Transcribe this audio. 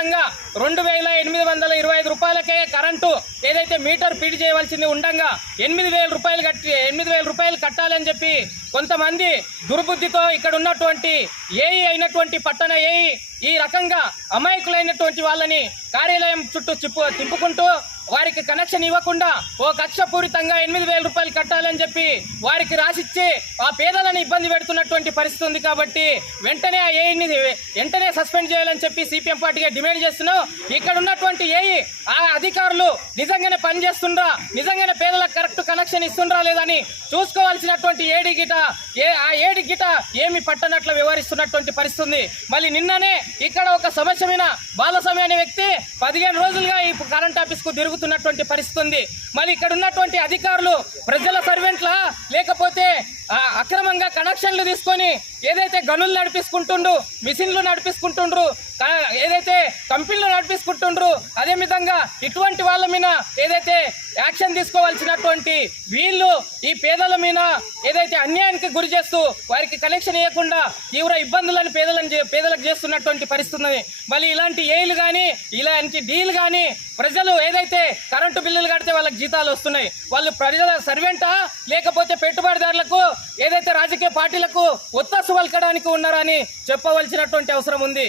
మొత్తంగా 2,825 రూపాయలకే కరెంటు ఏదైతే మీటర్ ఫీడ్ చేయవలసింది ఉండగా 8,000 రూపాయలు కట్టాలని చెప్పి కొంతమంది దుర్బుద్ధితో ఇక్కడ ఉన్నటువంటి ఏఈ అయినటువంటి పట్టణ ఏఈ ఈ రకంగా అమాయకులైనటువంటి వాళ్ళని కార్యాలయం చుట్టూ తిప్పుకుంటూ వారికి కనెక్షన్ ఇవ్వకుండా ఓ కక్షపూరితంగా 8,000 రూపాయలు కట్టాలని చెప్పి వారికి రాసిచ్చి ఆ పేదలను ఇబ్బంది పెడుతున్నటువంటి పరిస్థితి ఉంది. కాబట్టి వెంటనే ఆ ఏఈని వెంటనే సస్పెండ్ చేయాలని చెప్పి సిపిఎం పార్టీగా డిమాండ్ చేస్తున్నాం. ఇక్కడ ఉన్నటువంటి ఏఈ ఆ అధికారులు నిజంగానే పనిచేస్తుండ్రా, నిజంగానే పేదలకు కరెక్ట్ కనెక్షన్ ఇస్తుండ్రా లేదని చూసుకోవాల్సినటువంటి ఏడీ గిట ఏమి పట్టనట్లు వ్యవహరిస్తున్నటువంటి పరిస్థితి ఉంది. మళ్ళీ నిన్ననే ఇక్కడ ఒక సమస్యమైన బాలస్వామి అనే వ్యక్తి 15 రోజులుగా ఈ కరెంట్ ఆఫీస్కు తిరుగుతున్నటువంటి పరిస్థితి ఉంది. మరి ఇక్కడ ఉన్నటువంటి అధికారులు ప్రజల సర్వెంట్లా లేకపోతే అక్రమంగా కనెక్షన్లు తీసుకొని ఏదైతే గనులు నడిపించుకుంటుండ్రు, మిషన్లు నడిపించుకుంటుండ్రు, ఏదైతే కంపెనీలు నడిపించుకుంటుండ్రు, అదేవిధంగా ఇటువంటి వాళ్ళ మీద ఏదైతే యాక్షన్ తీసుకోవాల్సినటువంటి వీళ్ళు ఈ పేదల మీద ఏదైతే అన్యాయానికి గురి చేస్తూ వారికి కనెక్షన్ ఇవ్వకుండా తీవ్ర ఇబ్బందులను పేదలకు చేస్తున్నటువంటి పరిస్థితి ఉంది. మళ్ళీ ఇలాంటి ఏలు కానీ ఇలాంటి డీల్ కానీ ప్రజలు ఏదైతే కరెంటు బిల్లులు కడితే వాళ్ళకి జీతాలు వస్తున్నాయి, వాళ్ళు ప్రజల సర్వెంటా లేకపోతే పెట్టుబడిదారులకు ఏదైతే రాజకీయ పార్టీలకు ఒత్తాసు పలకడానికి ఉన్నారని చెప్పవలసినటువంటి అవసరం ఉంది.